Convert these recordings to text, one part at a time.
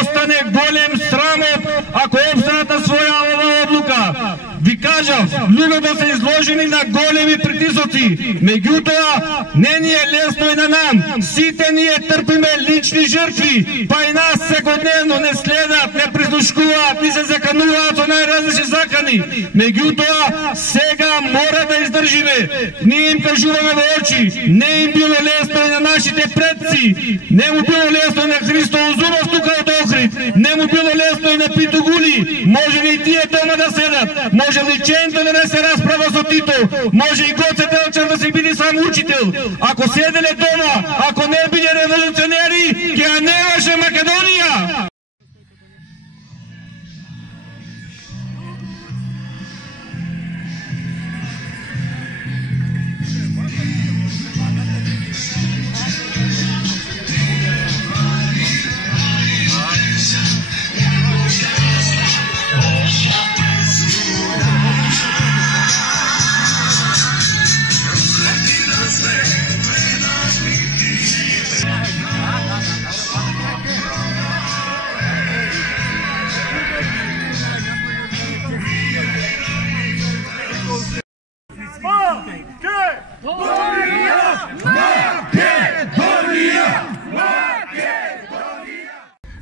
Остане голем срамот ако обстаната своја ова одлука. Ви кажав, луѓето се изложени на големи притисоци, меѓутоа не ни е лесно и на нам. Сите ние трпиме лични жртви, па и нас секојдневно не следат, не прислушкуваат, ни се закануваат со најразлични закани. Меѓутоа сега мора да издржиме. Ние им кажуваме во очи, не им било лесно и на нашите предци, не му било лесно и на Христо Озунов тука од Охрид, не му било лесно и на Питу Гули. Може ли тие дома да седат? Може ли Ченто да не се расправа со Тито? Може и Гоце Делчев да си биде сам учител? Ако седеле дома, ако не биле револуционери, ќе ја немаше Македонија!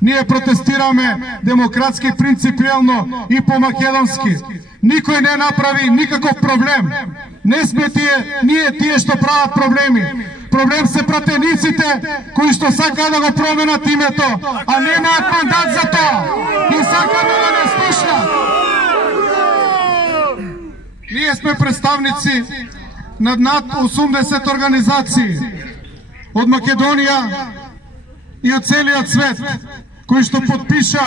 Ние протестираме демократски, принципиелно и по-македонски. Никој не направи никаков проблем. Не сме ние тие што прават проблеми. Проблем се пратениците кои што сакаат да го променат името, а немаат мандат за тоа. И сакаат да не слушнат. Ние сме представници на над 80 организации од Македонија и од целиот свет, кои што подпиша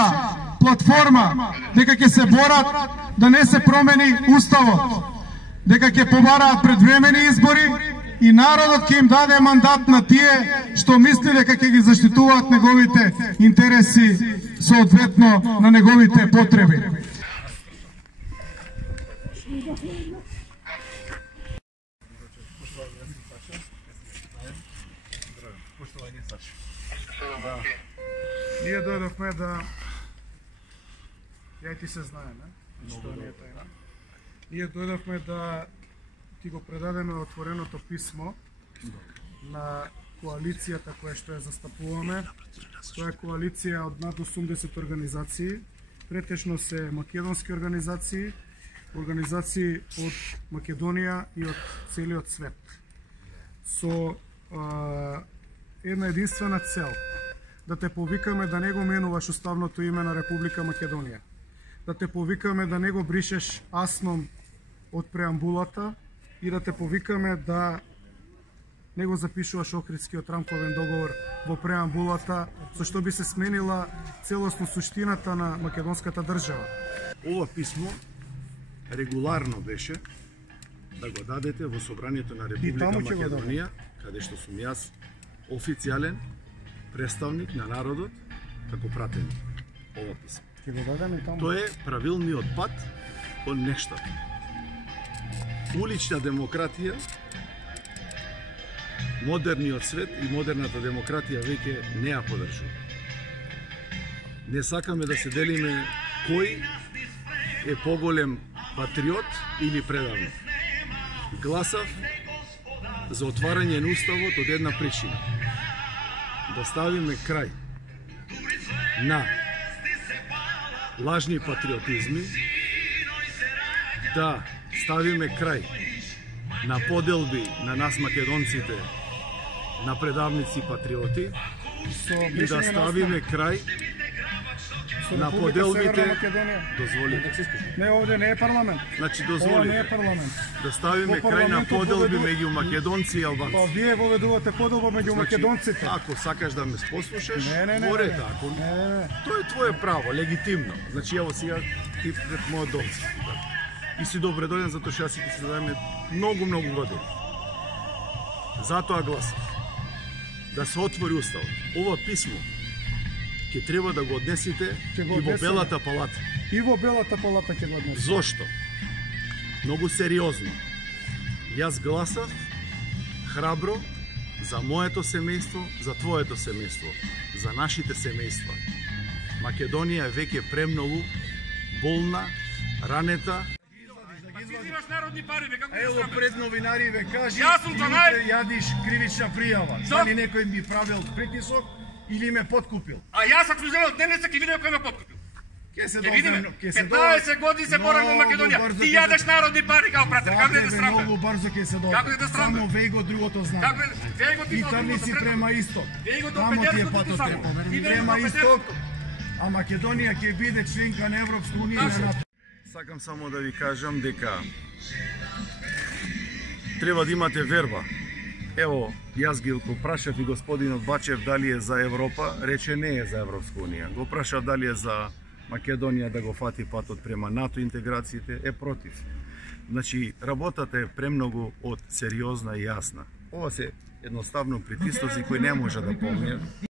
платформа дека ќе се борат да не се промени уставот, дека ќе побараат предвремени избори и народот ќе им даде мандат на тие што мисли дека ќе ги заштитуваат неговите интереси соодветно на неговите потреби. Ние дојдовме да... Ја и ти се знаеме, што не е тајна. Ние дојдовме да ти го предадеме отвореното писмо на коалицијата која што ја застапуваме. Тоа е коалиција од над 80 организации, претежно се македонски организации, организации од Македонија и од целиот свет. Со една единствена цел, да те повикаме да не го менуваш уставното име на Република Македонија, да те повикаме да не го бришеш асном од преамбулата и да те повикаме да не го запишуваш Охридскиот рамковен договор во преамбулата, со што би се сменила целосно суштината на македонската држава. Ова писмо регуларно беше да го дадете во собранието на Република Македонија, каде што сум јас официјален представник на народот како пратеник. Ова писмо. Тоа е правилниот пат кон нештата. Улична демократија, модерниот свет и модерната демократија веќе не ја поддржува. Не сакаме да се делиме кој е поголем патриот или предавник. Гласав за отварање на уставот од една причина. Да ставиме крај на лажни патриотизми, да ставиме крај на поделби на нас македонците на предавници патриоти и да ставиме крај на поделбите. Дозволи. Не, овде не е парламент. Значи дозволи. Не е парламент. Да ставиме крај на поделби меѓу македонци и албанци. Па вие воведувате поделба меѓу македонците. Ако сакаш да ме послушаш, не. ако тоа е твое право, легитимно. Значи ево сега ти пред мојот дом. И си добре дојден затоа што јас и ти се знаеме многу години. Затоа гласав да се отвори уставот. Ова писмо ќе треба да го однесите и во Белата палата. И во Белата палата ќе го однесете. Зошто? Многу сериозно. Јас гласав храбро за моето семејство, за твоето семејство, за нашите семејства. Македонија е веќе премногу болна, ранета. Ево пред новинари ве кажи, јадиш кривична пријава. Дали некој ми правил притисок или ме подкупил? А јас ако земел дневница ќе видиме кој ме подкупил. Ќе се видиме. 15 години се борам во Македонија. Ти јадеш народни пари како пратер. Како е да срамно? Многу брзо ќе се добре. Како е да срамно? Само веј го другото знам. Како е? Веј го ти Питарници према исток. Веј го Тамо ти е до патот само. према исток. А Македонија ќе биде членка на Европска унија и на НАТО. Сакам само да ви кажам дека треба да имате верба. Ево, јас ги го прашав и господинот Бачев дали е за Европа, рече не е за Европска унија. Го прашав дали е за Македонија да го фати патот према НАТО интеграциите, е против. Значи, работата е премногу од сериозна и јасна. Ова се едноставно притистоци кои не може да помнат.